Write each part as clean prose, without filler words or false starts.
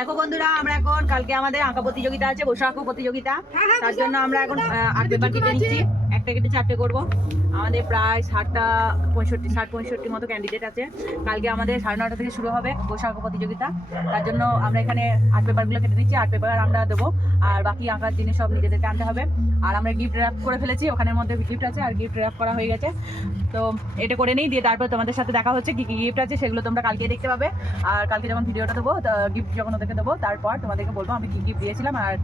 দেখো বন্ধুরা, আমরা এখন কালকে আমাদের আঁকা প্রতিযোগিতা আছে, বসে আঁকো প্রতিযোগিতা। তার জন্য আমরা এখন আর্ট পেপার কেটে নিচ্ছি। একটা কেটে 4টে করবো। আমাদের প্রায় 60-65 মতো ক্যান্ডিডেট আছে। কালকে আমাদের 9:30 থেকে শুরু হবে বসে আঁকো প্রতিযোগিতা। তার জন্য আমরা এখানে আর্ট পেপারগুলো কেটে নিচ্ছি। আর্ট পেপার আমরা দেবো, আর বাকি আঁকার জিনিস সব নিজেদেরকে আনতে হবে। আর আমরা গিফট র্যাপ করে ফেলেছি, ওখানের মধ্যে গিফট আছে আর গিফট র্যাপ করা হয়ে গেছে। তো এটা করে নেই, দিয়ে তারপর তোমাদের সাথে দেখা হচ্ছে। কি কি গিফট আছে সেগুলো তোমরা কালকে দেখতে পাবে। আর কালকে যখন ভিডিওটা দেবো, গিফট যখন ওদেরকে দেবো, তারপর তোমাদেরকে বলবো আমি কি গিফট দিয়েছিলাম আর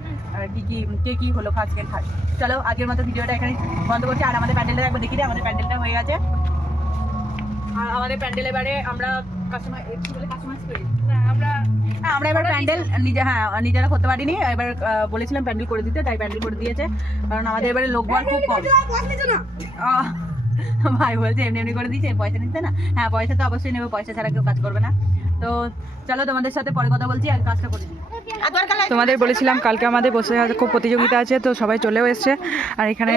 কি হলো ফার্স্ট সেকেন্ড থার্ড। চলো আজকের মতো ভিডিওটা এখানে বন্ধ করছি। আর আমাদের প্যান্ডেলটা একবার দেখিয়ে দিই। আমাদের প্যান্ডেলটা হয়ে গেছে। আর আমাদের প্যান্ডেল এবারে আমরা আমরা এবার প্যান্ডেল নিজেরা করতে পারিনি। এবার বলেছিলাম প্যান্ডেল করে দিতে, তাই প্যান্ডেল করে দিয়েছে। কারণ আমাদের এবারে লোকবল খুব কম। ভাই বলছে এমনি এমনি করে দিয়েছে, পয়সা নিতে না। হ্যাঁ, পয়সা তো অবশ্যই নেবে, পয়সা ছাড়া কেউ কাজ করবে না। তো চলো তোমাদের সাথে পরে কথা বলছি, আর কাজটা করে দিই। তোমাদের বলেছিলাম কালকে আমাদের বসে খুব প্রতিযোগিতা আছে, তো সবাই চলেও এসছে। আর এখানে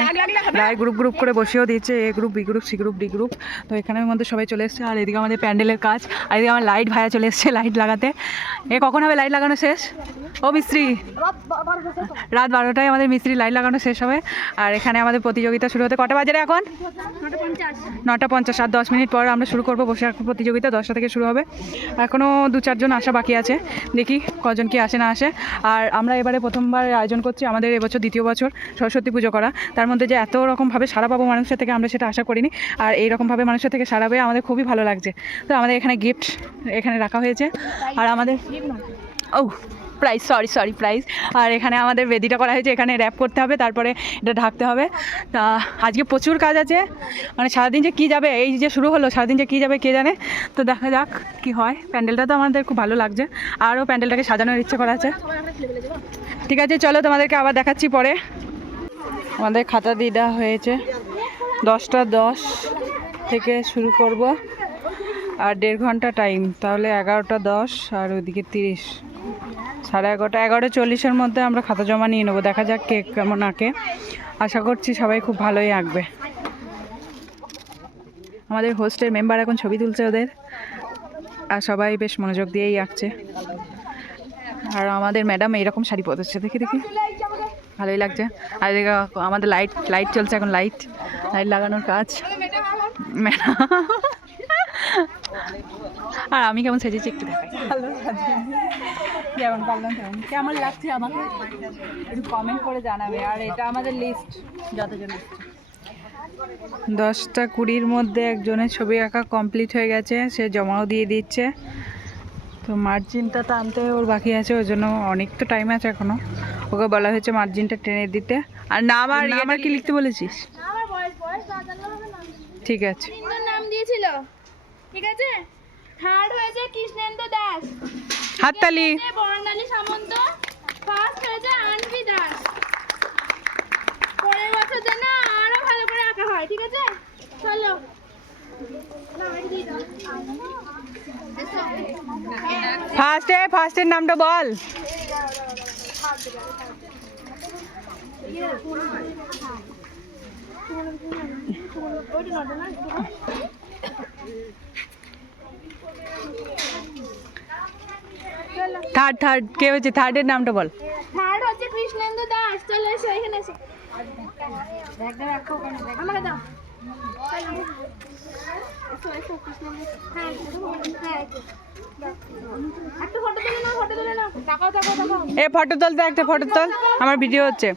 প্রায় গ্রুপ করে বসেও দিয়েছে, A group, B group, C group, D group. তো এখানের মধ্যে সবাই চলে এসছে। আর এদিকে আমাদের প্যান্ডেলের কাজ, আর এদিকে আমার লাইট ভাইয়া চলে এসছে লাইট লাগাতে। কখন হবে লাইট লাগানো শেষ? ও মিস্ত্রি, রাত 12টায় আমাদের মিস্ত্রি লাইট লাগানো শেষ হবে। আর এখানে আমাদের প্রতিযোগিতা শুরু হতে কটা বাজে এখন? 9:50। আর 10 মিনিট পর আমরা শুরু করবো বসে আঁকো প্রতিযোগিতা। 10টা থেকে শুরু হবে। এখনও 2-4 জন আসা বাকি আছে, দেখি কজন কি আসে না আসে। আর আমরা এবারে প্রথমবার আয়োজন করছি, আমাদের এবছর 2য় বছর সরস্বতী পুজো করা। তার মধ্যে যে এত রকমভাবে সাড়া পাবো মানুষের থেকে, আমরা সেটা আশা করিনি। আর এইরকমভাবে মানুষের থেকে সাড়া পেয়ে আমাদের খুবই ভালো লাগছে। তো আমাদের এখানে গিফট এখানে রাখা হয়েছে। আর আমাদের প্রাইজ। আর এখানে আমাদের বেদিটা করা হয়েছে, এখানে র্যাপ করতে হবে, তারপরে এটা ঢাকতে হবে। তা আজকে প্রচুর কাজ আছে, মানে সারাদিন যে কী যাবে, এই যে শুরু হলো, সারাদিন যে কী যাবে কে জানে। তো দেখা যাক কি হয়। প্যান্ডেলটা তো আমাদের খুব ভালো লাগছে, আরও প্যান্ডেলটাকে সাজানোর ইচ্ছে করা আছে। ঠিক আছে, চলো তোমাদেরকে আবার দেখাচ্ছি পরে। আমাদের খাতা দিয়ে দেওয়া হয়েছে, 10:10 থেকে শুরু করব, আর 1.5 ঘন্টা টাইম, তাহলে 11:10 আর ওইদিকে 30, 11:30, 11:40-এর মধ্যে আমরা খাতা জমা নিয়ে নেবো। দেখা যাক কে কেমন আঁকে। আশা করছি সবাই খুব ভালোই আঁকবে। আমাদের হোস্টের মেম্বার এখন ছবি তুলছে ওদের, আর সবাই বেশ মনোযোগ দিয়েই আঁকছে। আর আমাদের ম্যাডাম এইরকম শাড়ি পরেছে, দেখি ভালোই লাগছে। আর আমাদের লাইট চলছে এখন, লাইট লাগানোর কাজ। ম্যাডাম আর আমি কেমন সেজেছি একটু দেখাই। যেমন পারলাম তেমন। কেমন লাগছে আমাকে একটু কমেন্ট করে জানাবে। আর এটা আমাদের লিস্ট, যতজন এসছে। 10:20-র মধ্যে একজনের ছবি আঁকা কমপ্লিট হয়ে গেছে, সে জমাও দিয়ে দিচ্ছে। তো মার্জিনটা টানতে ওর বাকি আছে, ওই জন্য অনেক তো টাইম আছে এখনো। ওকে বলা হয়েছে মার্জিনটা টেনে দিতে। আর নাম আর কি লিখতে বলেছিস? ঠিক আছে, নাম দিয়েছিল। ঠিক আছে, থার্ড হয়েছে কৃষ্ণেন্দু দাস, হাততালি। বর্ণালী সামন্ত, ফার্স্ট হয়েছে আনভি দাস। পরের বছর যেন আরো ভালো করে আঁকা হয়। ঠিক আছে, চলো। ফার্স্টের নামটা বল। থার্ড কে হয়েছে? থার্ডের নামটা বল। থার্ড হচ্ছে কৃষ্ণেন্দু দাস। চলো এসো, এখানে এসো। আমাকে দাও। এ ফটো তুলতে, একটা ফটো তোল, আমার ভিডিও হচ্ছে।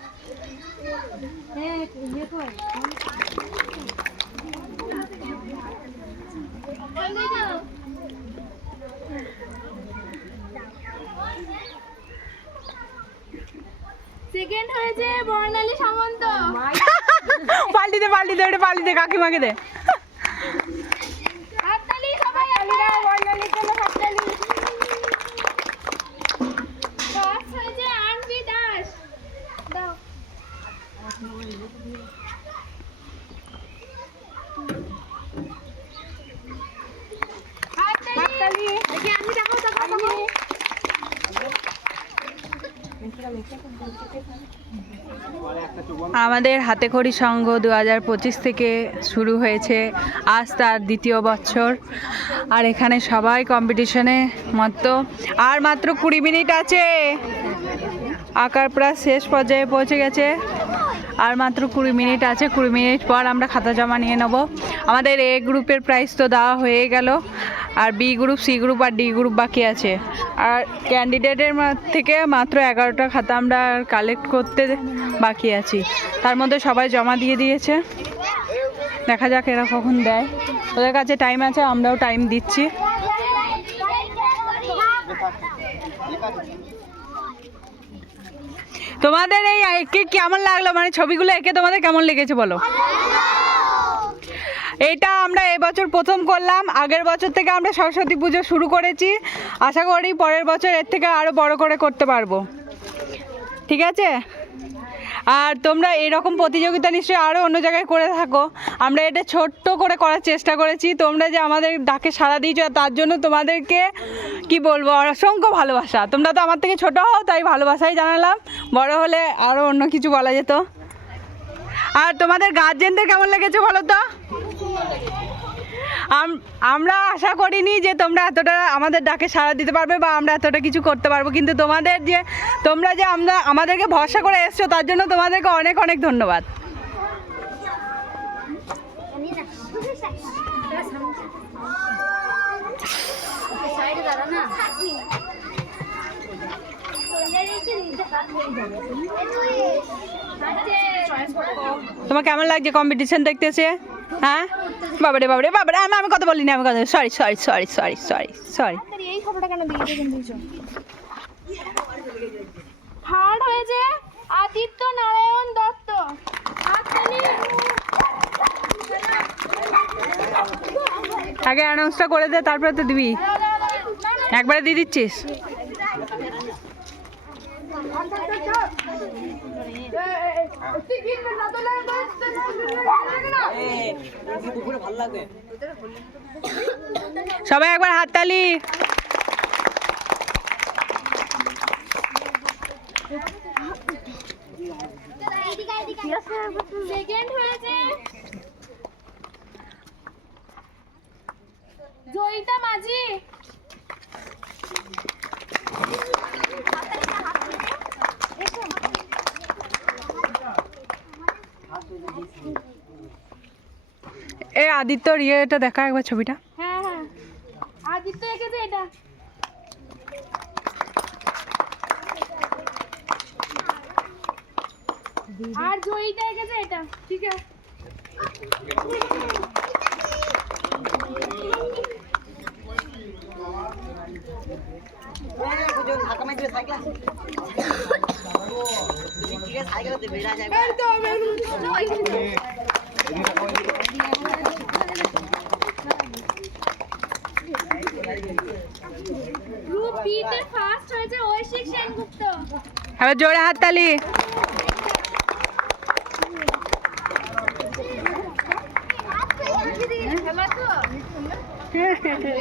সেকেন্ড হয়েছে বর্ণালী সামন্ত। পাল্টি দে কাকিমাকে দে। হাততালি সবাই, বর্ণালীর জন্য হাততালি। ফার্স্ট হয়েছে আনভি দাস। দাও। হাততালি। দেখি আমি দেখাও। আমাদের হাতেখড়ি সংঘ 2025 থেকে শুরু হয়েছে, আজ তার দ্বিতীয় বছর। আর এখানে সবাই কম্পিটিশনে মত্ত। আর মাত্র 20 মিনিট আছে, আঁকার প্রায় শেষ পর্যায়ে পৌঁছে গেছে। আর মাত্র 20 মিনিট আছে, 20 মিনিট পর আমরা খাতা জমা নিয়ে নেব। আমাদের এ গ্রুপের প্রাইস তো দেওয়া হয়ে গেল, আর বি গ্রুপ, সি গ্রুপ আর ডি গ্রুপ বাকি আছে। আর ক্যান্ডিডেটের থেকে মাত্র 11টা খাতা আমরা কালেক্ট করতে বাকি আছি। তার মধ্যে সবাই জমা দিয়ে দিয়েছে, দেখা যাক এরা কখন দেয়। ওদের কাছে টাইম আছে, আমরাও টাইম দিচ্ছি। তোমাদের এই একে কেমন লাগলো, মানে ছবিগুলো একে তোমাদের কেমন লেগেছে বলো? এটা আমরা এবছর প্রথম করলাম, আগের বছর থেকে আমরা সরস্বতী পুজো শুরু করেছি। আশা করি পরের বছর এর থেকে আরও বড় করে করতে পারবো, ঠিক আছে? আর তোমরা এরকম প্রতিযোগিতা নিশ্চয়ই আরও অন্য জায়গায় করে থাকো। আমরা এটা ছোট্ট করে করার চেষ্টা করেছি। তোমরা যে আমাদের ডাকে সাড়া দিয়েছো, তার জন্য তোমাদেরকে কি বলবো, অসংখ্য ভালোবাসা। তোমরা তো আমার থেকে ছোট হও, তাই ভালোবাসাই জানালাম। বড় হলে আরও অন্য কিছু বলা যেত। আর তোমাদের গার্জেনদের কেমন লেগেছে বলো তো? আমরা আশা করিনি যে তোমরা এতটা আমাদের ডাকে সাড়া দিতে পারবে বা আমরা এতটা কিছু করতে পারবো, কিন্তু তোমরা যে আমাদেরকে ভরসা করে এসছো, তার জন্য তোমাদেরকে অনেক অনেক ধন্যবাদ। তোমার কেমন লাগছে কম্পিটিশন দেখতেছে? হ্যাঁ বাবারে বাবারে বাবারে, আমি কথা বলিনি, আমি কথা sorry sorry sorry sorry sorry sorry. এই ফটোটা কেন দিয়েছো? থার্ড হয়েছে আদিত্য নারায়ণ দত্ত। আগে অ্যানাউন্সটা করে দে, তারপরে তো দিবি। একবারে দিয়ে দিচ্ছিস? সবাই একবার হাততালি। সেকেন্ড হয়েছে জয়িতা মাঝি। এ আদিত্যর ইয়েটা দেখা একবার ছবিটা। হ্যাঁ হ্যাঁ, আদিত্য এঁকেছে এটা। আর জয়িতা এঁকেছে এটা। ঠিক আছে, গ্রুপ বি তে ফার্স্ট হয়েছে ঐশিক সেনগুপ্ত। এবার জোরে হাততালি।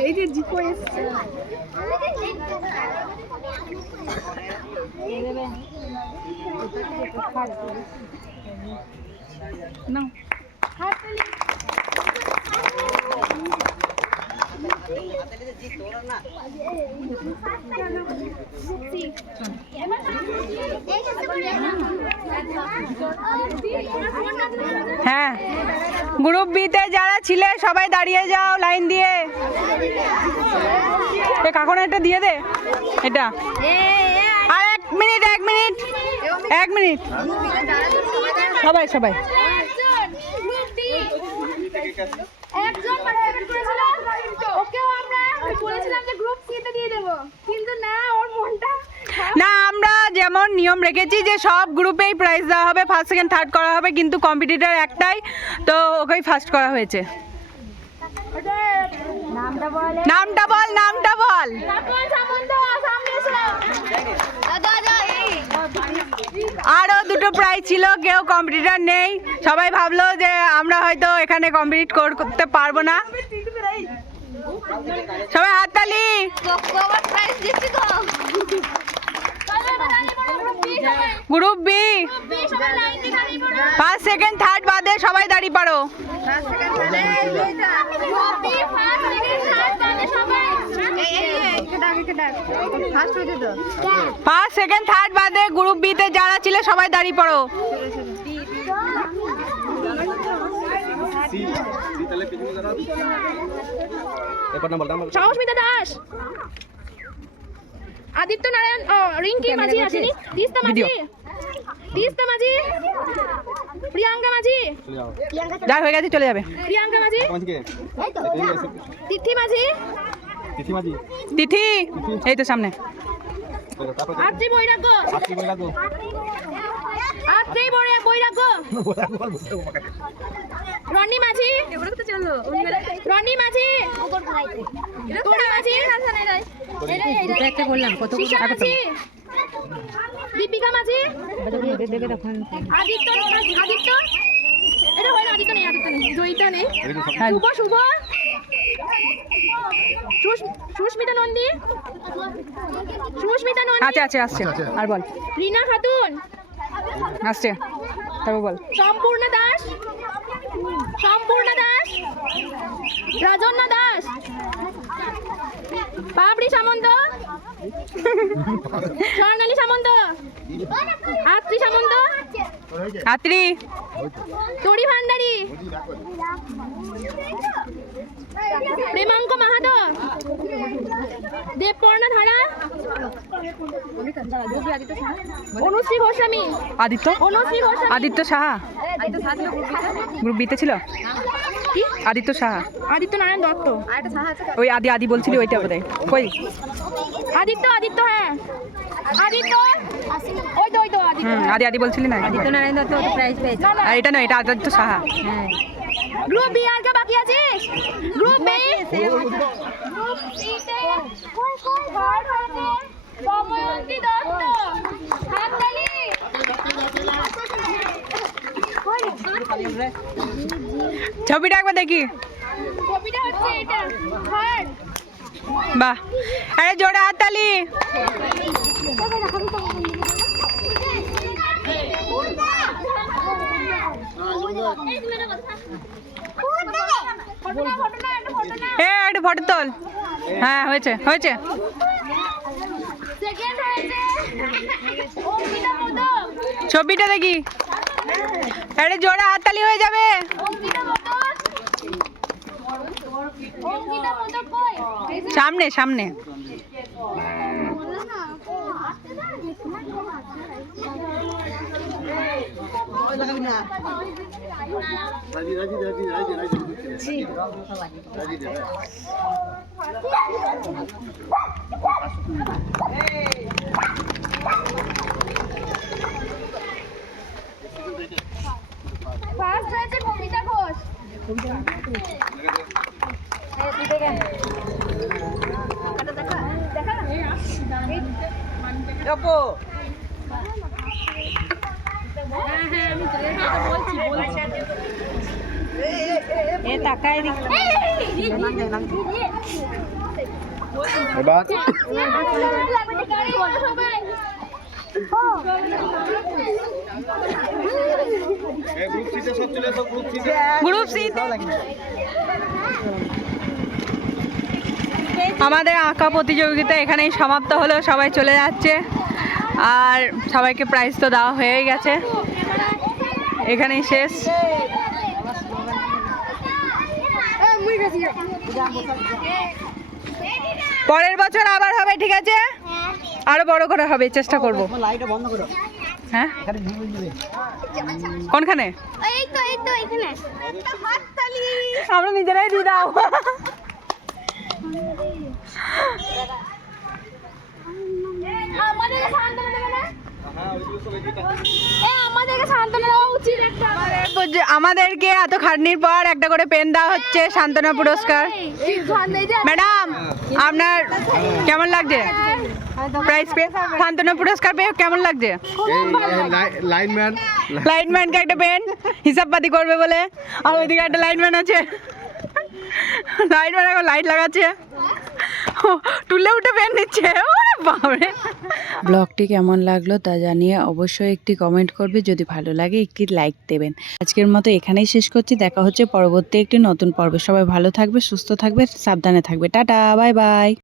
এই যে জিকো এসছে। না হাততালি। হ্যাঁ, গ্রুপ বিতে যারা ছিলে সবাই দাঁড়িয়ে যাও লাইন দিয়ে। এ কাকন এটা দিয়ে দে, এটা। আর 1 মিনিট 1 মিনিট 1 মিনিট, সবাই সবাই। একজন পার্টিসিপেট করেছিল, ওকেও আমরা বলেছিলাম যে গ্রুপ সি তে দিয়ে দেব, কিন্তু না, ওর মনটা না, আমরা যেমন নিয়ম রেখেছি যে সব গ্রুপেই প্রাইজ দেওয়া হবে, ফার্স্ট সেকেন্ড থার্ড করা হবে, কিন্তু কম্পিটিটর একটাই, তো ওকেই ফার্স্ট করা হয়েছে। নামটা বল, নামটা বল। আরও 2টো প্রাইজ ছিল, কেউ কম্পিটিটর নেই। সবাই ভাবলো যে আমরা হয়তো এখানে কম্পিট করতে পারবো না। সবাই হাততালি। গ্রুপ বি সবাই লাইন দিয়ে দাঁড়িয়ে পড়ো। 5 সেকেন্ড থার্ড বাদে সবাই দাঁড়িয়ে পড়ো। Group B first second third বাদে সবাই 5 সেকেন্ড থার্ড বাদে গ্রুপ বি তে যারা ছিল সবাই দাঁড়িয়ে পড়ো। সৌস্মিতা দাস, আদিত্য নারায়ণ, রিঙ্কি মাঝি আসেনি, তিস্তা মাঝি, তিস্তা মাঝি, প্রিয়াঙ্কা মাঝি, যা হয়ে গেছে চলে যাবে। প্রিয়াঙ্কা মাঝি, তিথি মাঝি, তিথি এই তো সামনে। আত্রি বৈরাগ্য, আত্রি বৈরাগ্য, রনি মাঝি, রনি মাঝি, তোরা মাঝি, একটা বললাম কত শিশা মাঝি, দীপিকা মাঝি, আদিত্য, আদিত্য, এটা হয় না, আদিত্য নেই, জয়িতা নেই, শুভ, শুভ, সুস্মিতা নন্দী, সুস্মিতা নন্দী, আচ্ছা আচ্ছা আসছে আর বল রিনা খাতুন, আসছে তারপর বল। সম্পূর্ণ দাস, সম্পূর্ণ দাস, রাজন্না দাস, পাবড়ি সামন্ত, স্বর্ণালী সামন্ত, আত্রি সামন্ত, আত্রি তরি ভান্ডারী, প্রেমাঙ্ক মাহাতো, দেবপর্ণা ধারা, অনুশ্রী গোস্বামী, আদিত্য অনুশ্রী গোস্বামী, আদিত্য সাহা গ্রুপ বিতে ছিল কি? আদিত্য সাহা, আদিত্য নারায়ণ দত্ত, ওই আদি আদি বলছিলি ওইটা বোধহয় কই আদিত্য, আদিত্য, হ্যাঁ আদিত্য, ওই তো আদিত্য, আদি আদি বলছিলি না আদিত্য নারায়ণ দত্ত প্রাইজ পেয়েছে। না, না। আর এটা নয় এটা আদিত্য সাহা। গ্রুপ বি আর কে বাকি আছিস? গ্রুপ বি, গ্রুপ সি তে থার্ড হয়েছে দময়ন্তী দত্ত, হাততালি। ছবিটা একবার দেখি। ছবিটা হচ্ছে এটা থার্ড। বাহ, আরে জোরে হাততালি। এ একটু ফটো তোল। হ্যাঁ হয়েছে হয়েছে। সেকেন্ড হয়েছে অঙ্কিতা মোদক, ছবিটা দেখি। আরে জোরে হাততালি হয়ে যাবে। অঙ্কিতা মোদক, অঙ্কিতা মোদক কই? সামনে সামনে। ফার্স্ট হয়েছে কবিতা ঘোষ। এ তাকাই দেখি। এবার গ্রুপ সি আমাদের আঁকা প্রতিযোগিতা এখানেই সমাপ্ত হলো। সবাই চলে যাচ্ছে আর সবাইকে প্রাইজ তো দেওয়া হয়ে গেছে, এখানেই শেষ। পরের বছর আবার হবে, ঠিক আছে? আরো বড় করে হবে, চেষ্টা করব। হ্যাঁ কোনখানে? এই তো এখানে হাততালি। আমরা নিজেরাই দিয়ে দাও। আমাদেরকে সান্ত্বনা দেবে না? আমাদেরকে সান্ত্বনা দেওয়া উচিত একটা। আমাদেরকে এত খাটনির পর একটা করে পেন দেওয়া হচ্ছে, সান্ত্বনা পুরস্কার। ম্যাডাম আপনার কেমন লাগছে প্রাইজ পেয়ে, সান্ত্বনা পুরস্কার পেয়ে কেমন লাগছে? লাইনম্যানকে একটা পেন হিসাবপাতি করবে বলে, আর ওইদিকে একটা লাইনম্যান আছে, লাইনম্যান এখন লাইট লাগাচ্ছে, টুলে উঠে পেন নিচ্ছে। ওরে বাবারে। ব্লগটি কেমন লাগলো তা জানিয়ে অবশ্যই একটি কমেন্ট করবে, যদি ভালো লাগে একটি লাইক দেবেন। আজকের মতো এখানেই শেষ করছি, দেখা হচ্ছে পরবর্তী একটি নতুন পর্বে। সবাই ভালো থাকবে, সুস্থ থাকবে, সাবধানে থাকবে। Tata, bye bye.